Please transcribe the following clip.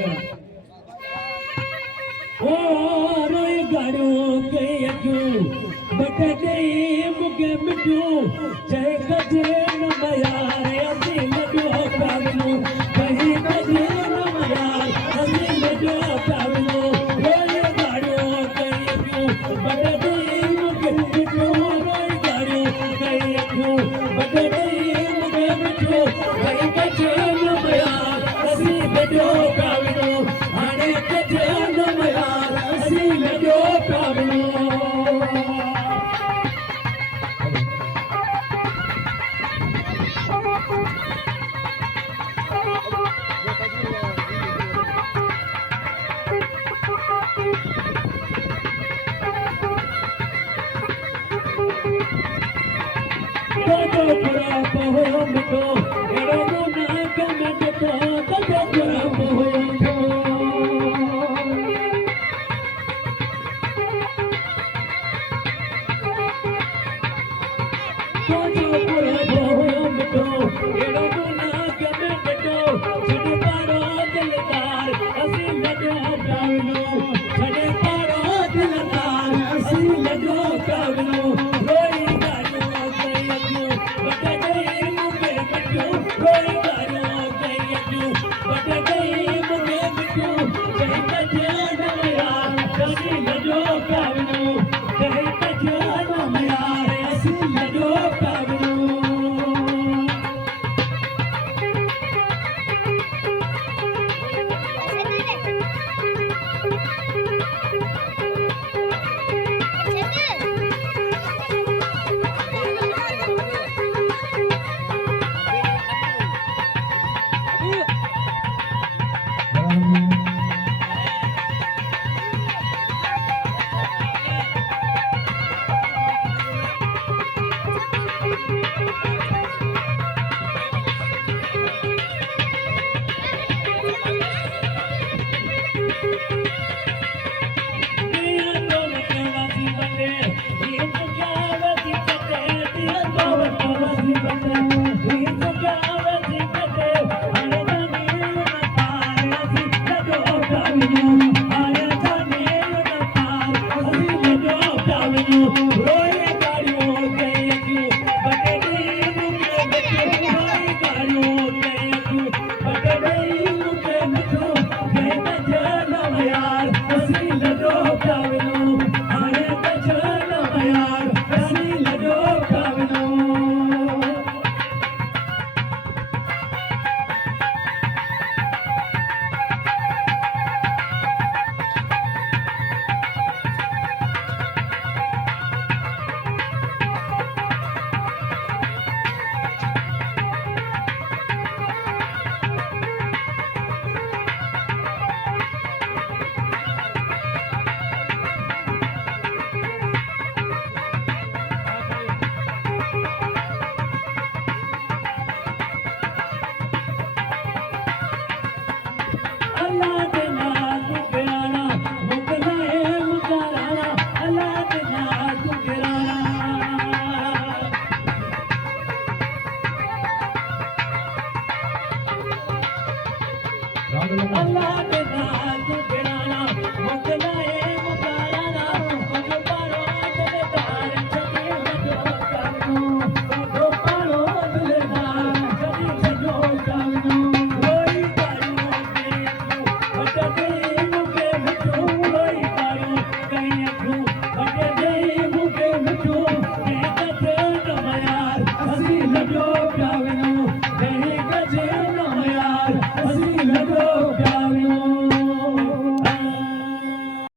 ओ रोई गाड़ियों के अक्यों बटे नहीं मुके मिट्टू चाहे कजे न मयार असी लड्डू पावनो कहीं कजे न मयार असी लड्डू पावनो रोई गाड़ियों के अक्यों बटे नहीं मुके मिट्टू रोई गाड़ियों के अक्यों बटे नहीं मुके मिट्टू कहीं कजे न मयार असी लड्डू पावनो आने कजे न मयार असी लड्डू पावनो Allah